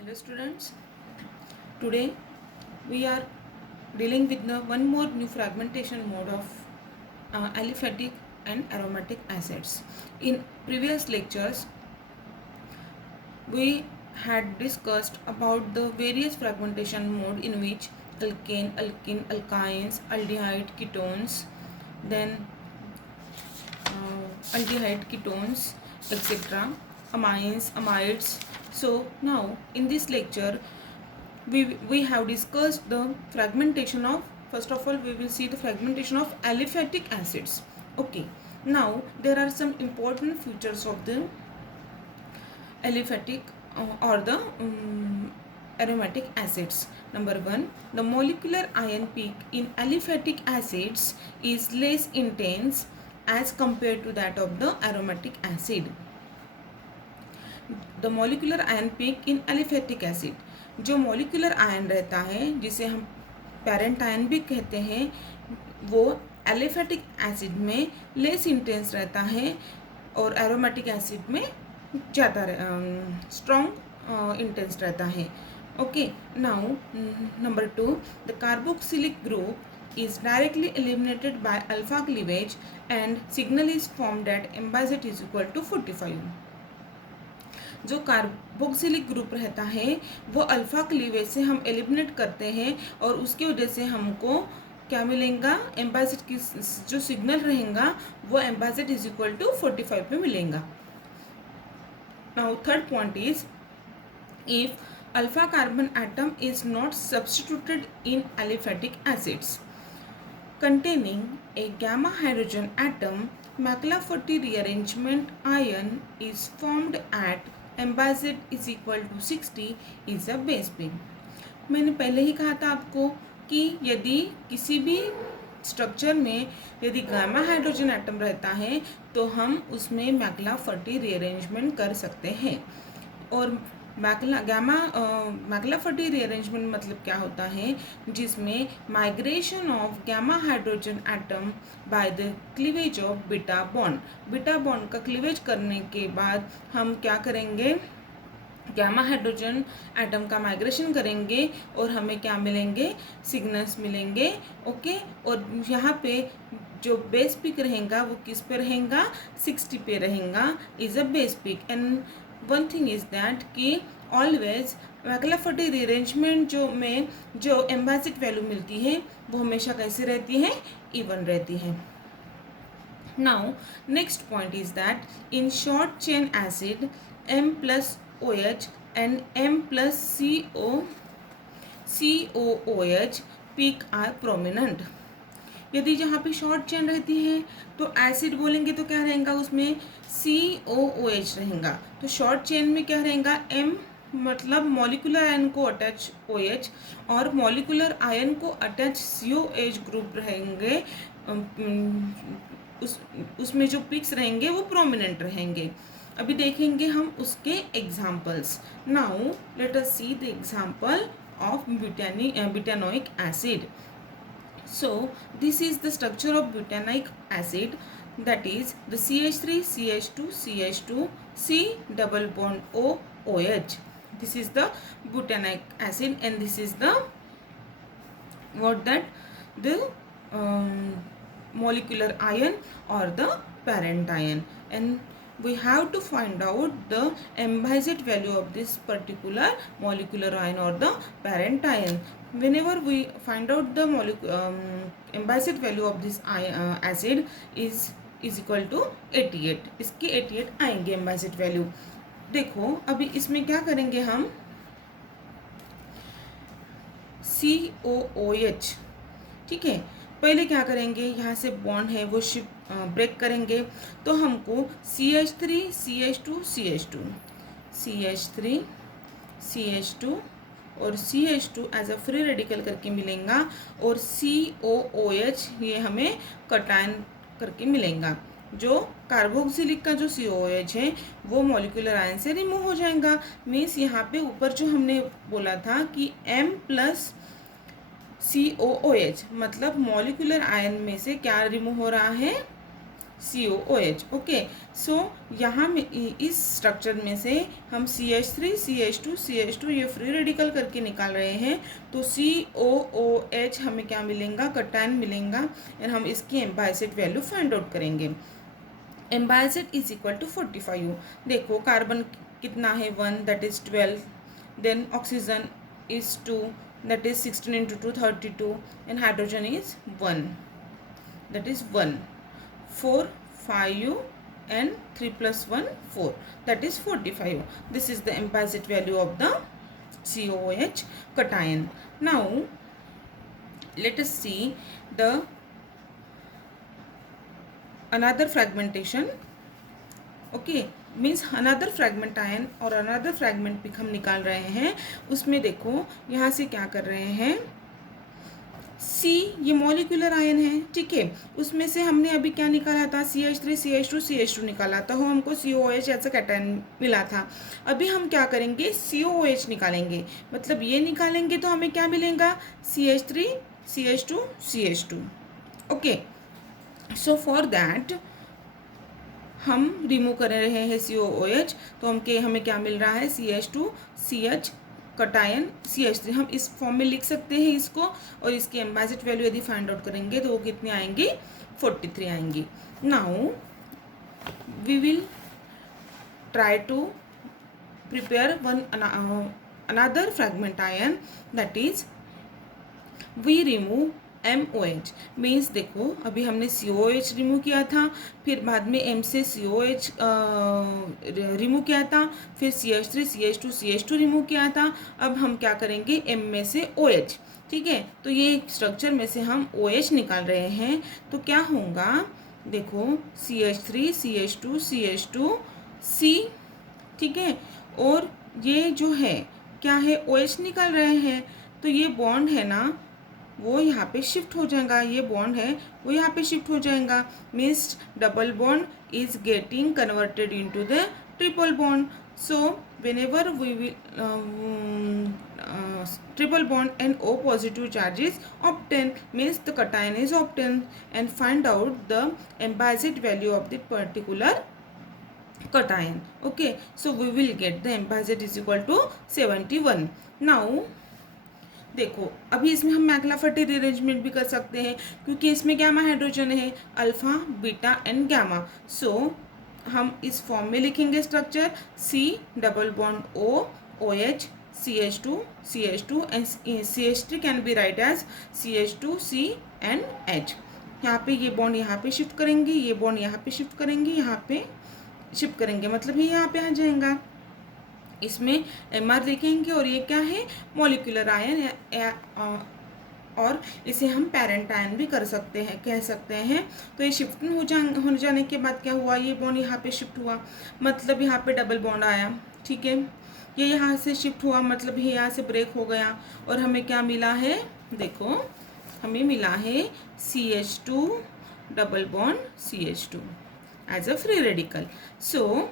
Hello students, today we are dealing with the one more new fragmentation mode of aliphatic and aromatic acids. In previous lectures we had discussed about the various fragmentation mode in which alkane, alkene, alkynes, aldehyde, ketones, then aldehyde, ketones, etc., amines, amides. So now in this lecture we have discussed the fragmentation of, first of all we will see the fragmentation of aliphatic acids. Okay, now there are some important features of the aliphatic or the aromatic acids. Number one, the molecular ion peak in aliphatic acids is less intense as compared to that of the aromatic acid. The molecular ion peak in aliphatic acid, जो molecular ion रहता है जिसे हम parent ion भी कहते हैं, वो aliphatic acid में लेस इंटेंस रहता है और एरोमेटिक एसिड में ज़्यादा स्ट्रॉन्ग इंटेंस रहता है. Okay, now number two, the carboxylic group is directly eliminated by alpha cleavage and signal is formed at M/Z is equal to 45. जो कार्बोक्सिलिक ग्रुप रहता है वो अल्फ़ा क्लीवेज से हम एलिमिनेट करते हैं और उसकी वजह से हमको क्या मिलेगा, M/Z की जो सिग्नल रहेगा वो M/Z इज इक्वल टू 45 पे मिलेगा. Now third point is, if alpha carbon atom is not substituted in aliphatic acids containing a gamma hydrogen atom, Maklaufetti rearrangement ion is formed at M/Z is equal to 60 is a base pair. मैंने पहले ही कहा था आपको कि यदि किसी भी structure में यदि गामा हाइड्रोजन एटम रहता है तो हम उसमें मैक्लाफर्टी रीअरेंजमेंट कर सकते हैं. और मैक्लाफर्टी रीअरेंजमेंट मतलब क्या होता है, जिसमें migration of gamma hydrogen atom by the cleavage of beta bond का क्लीवेज करने के बाद हम क्या करेंगे, गामा हाइड्रोजन एटम का माइग्रेशन करेंगे और हमें क्या मिलेंगे, सिग्नल्स मिलेंगे. ओके, और यहाँ पे जो बेस पिक रहेगा वो किस पे रहेगा, 60 पे रहेगा, is a base peak. And one thing is that कि ऑलवेज मैक्लाफर्टी रीअरेंजमेंट जो M/Z वैल्यू मिलती है वो हमेशा कैसे रहती है, इवन रहती है. Now next point is that in short chain acid M+OH and M+COOH peak are prominent. यदि जहाँ पे शॉर्ट चेन रहती है तो एसिड बोलेंगे तो क्या रहेगा, उसमें COOH रहेगा. तो शॉर्ट चेन में क्या रहेगा, M मतलब मॉलिकुलर आयन को अटैच OH और मॉलिकुलर आयन को अटैच COH ग्रुप रहेंगे. उसमें जो पिक्स रहेंगे वो प्रोमिनेंट रहेंगे. अभी देखेंगे हम उसके examples. Now let us see the example of butanoic acid. So this is the structure of butanoic acid, that is the CH3 CH2 CH2 C double bond O OH. This is the butanoic acid and this is the the molecular ion or the parent ion, and we have to find out the M/Z value of this particular molecular ion or the parent ion. Whenever we find out the M/Z value of this acid is equal to 88. इसके 88 आएंगे M/Z value. देखो अभी इसमें क्या करेंगे हम, COOH, ठीक है. पहले क्या करेंगे, यहाँ से बॉन्ड है वो ब्रेक करेंगे तो हमको CH3 CH2 CH2 CH3 CH2 और CH2 as a free radical करके मिलेगा और COOH ये हमें कटायन करके मिलेगा. जो कार्बोक्सिलिक का जो COOH है वो मॉलिकुलर आयन से रिमूव हो जाएगा. मीन्स यहाँ पे ऊपर जो हमने बोला था कि M+COOH मतलब मॉलिकुलर आयन में से क्या रिमूव हो रहा है, COOH. ओके, सो यहाँ में इस स्ट्रक्चर में से हम CH3 CH2 CH2 ये फ्री रेडिकल करके निकाल रहे हैं, तो COOH हमें क्या मिलेगा, कटायन मिलेगा, और हम इसकी एम्बाइसेट वैल्यू फाइंड आउट करेंगे. M by Z is equal to 45. देखो कार्बन कितना है 1, that is 12. Then oxygen is 2, that is 16 into 2 32, and hydrogen is 1, that is 1. 4 5 and 3 plus 1 4, that is 45. This is the implicit value of the COOH cation. Now let us see the another fragmentation. Okay, means another fragment ion और another fragment pick हम निकाल रहे हैं. उसमें देखो यहाँ से क्या कर रहे हैं, सी ये मॉलिक्यूलर आयन है, ठीक है. उसमें से हमने अभी क्या निकाला था, CH3 CH2 CH2 निकाला था, वो हमको COOH ऐसा कैटायन मिला था. अभी हम क्या करेंगे, COOH निकालेंगे, मतलब ये निकालेंगे तो हमें क्या मिलेगा, CH3 CH2 CH2. Okay, so for that हम रिमूव कर रहे हैं COOH, तो हमें क्या मिल रहा है, CH2 CH कटायन CH3. हम इस फॉर्म में लिख सकते हैं इसको, और इसकी एम्बाइसेट वैल्यू यदि फाइंड आउट करेंगे तो वो कितनी आएंगी, 43 आएंगी. Now we will try to prepare one another fragment ion, that is we remove MOH. Means देखो अभी हमने COOH रिमूव किया था, फिर बाद में M से COOH रिमूव किया था, फिर CH3 CH2 CH2 रिमूव किया था. अब हम क्या करेंगे, M में से OH, ठीक है. तो ये स्ट्रक्चर में से हम OH निकाल रहे हैं, तो क्या होगा, देखो CH3 CH2 CH2 C, ठीक है. और ये जो है क्या है, OH निकाल रहे हैं, तो ये बॉन्ड है ना वो यहाँ पे शिफ्ट हो जाएगा, ये बॉन्ड है वो यहाँ पे शिफ्ट हो जाएगा. Means double bond is getting converted into the triple bond. So whenever we will triple bond and O positive charge is obtained, means the cation is obtained, and find out the Embazit value of the particular cation. Okay, so we will get the Embazit is equal to 71. Now देखो अभी इसमें हम मैक्लाफर्टी rearrangement भी कर सकते हैं, क्योंकि इसमें गैमा हाइड्रोजन है, alpha beta and gamma. So हम इस फॉर्म में लिखेंगे structure, C double bond O OH CH2 CH2 and CH3 can be write as CH2 C and H. यहाँ पे ये बॉन्ड यहाँ पे शिफ्ट करेंगे, ये बॉन्ड यहाँ पे शिफ्ट करेंगे, यहाँ पे शिफ्ट करेंगे, मतलब ये यहाँ पे आ जाएगा. इसमें MR लिखेंगे, और ये क्या है, मॉलिक्यूलर आयन, और इसे हम पेरेंट आयन भी कर सकते हैं, कह सकते हैं. तो ये शिफ्टिंग हो जाने के बाद क्या हुआ, ये बॉन्ड यहाँ पे शिफ्ट हुआ, मतलब यहाँ पे डबल बॉन्ड आया, ठीक है. ये यहाँ से शिफ्ट हुआ, मतलब ये यहाँ से ब्रेक हो गया, और हमें क्या मिला है, देखो हमें मिला है CH2 double bond CH2 as a free radical. So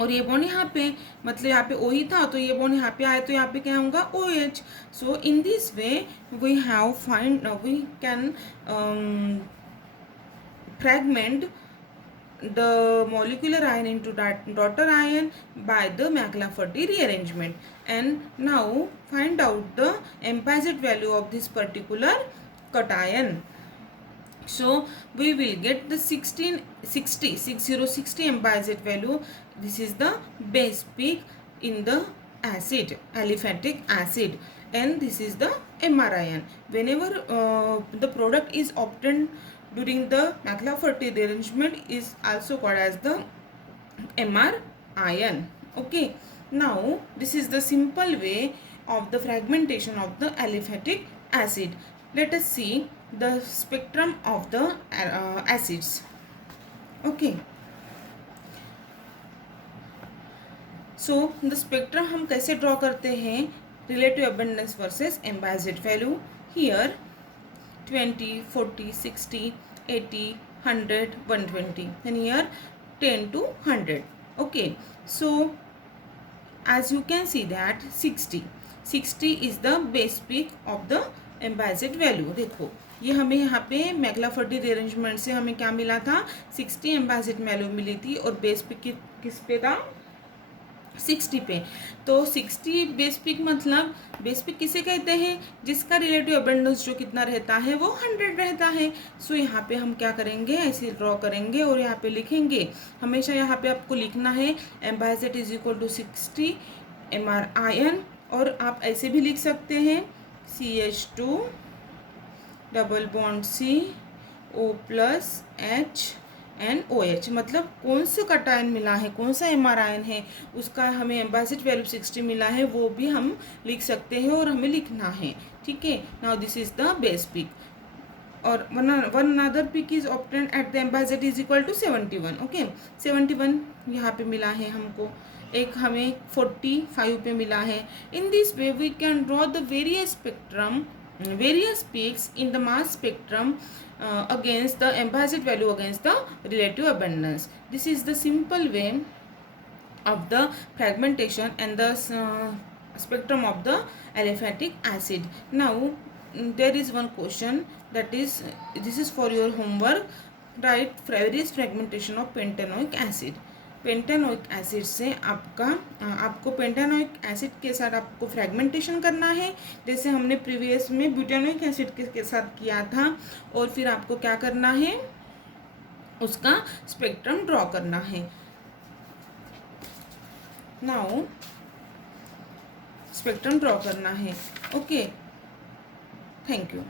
और ये बॉन्ड यहाँ पे, मतलब यहाँ पे O ही था, तो ये बॉन्ड यहाँ पे आए, तो यहाँ पे क्या होगा, OH. So in this way we can fragment the molecular ion into daughter ion by the McLafferty rearrangement. And now find out the Embazit value of this particular cation. So we will get the 60 Embazit value. This is the base peak in the acid, aliphatic acid, and this is the MR ion. Whenever the product is obtained during the McLafferty rearrangement is also called as the MR ion. Okay, now this is the simple way of the fragmentation of the aliphatic acid. Let us see the spectrum of the acids. Okay, so the spectrum हम कैसे draw करते हैं, relative abundance versus Embazit value. Here 20, 40, 60, 80, 100, 120, and here 10 to 100. Okay, so as you can see that 60 is the base peak of the Embazit value. देखो ये हमें यहाँ पे मैक्लाफर्टी rearrangement से हमें क्या मिला था, 60 एम्बाजिड वैल्यू मिली थी और बेस पिक किस पे था, 60 पे। तो 60 बेस पिक मतलब बेस पिक किसे कहते हैं, जिसका रिलेटिव अबंडेंस जो कितना रहता है वो 100 रहता है। सो यहाँ पे हम क्या करेंगे, ऐसे ड्रॉ करेंगे और यहाँ पे लिखेंगे, हमेशा यहाँ पे आपको लिखना है एम्बाइजेट इज इक्वल टू 60 MrIn, और आप ऐसे भी लिख सकते हैं CH2 डबल बॉन्ड COH, मतलब कौन सा कटायन मिला है, कौन सा MrIn है, उसका हमें एम्बाइजेट वैल्यू 60 मिला है, वो भी हम लिख सकते हैं और हमें लिखना है। ठीक है, now this is the base peak, और one another peak is obtain at the m by z is equal to 71। Okay, 71 यहाँ पे मिला है हमको, एक हमें 45 पे मिला है। In this way we can draw the various peaks in the mass spectrum against the Embagit value against the relative abundance. This is the simple way of the fragmentation and the spectrum of the aliphatic acid. Now there is one question, that is, this is for your homework. Write various fragmentation of pentanoic acid. Pentanoic acid से आपको pentanoic acid के साथ आपको fragmentation करना है, जैसे हमने previous में ब्यूटानोइक एसिड के साथ किया था, और फिर आपको क्या करना है, उसका स्पेक्ट्रम ड्रॉ करना है। नाउ स्पेक्ट्रम ड्रॉ करना है। Okay, thank you.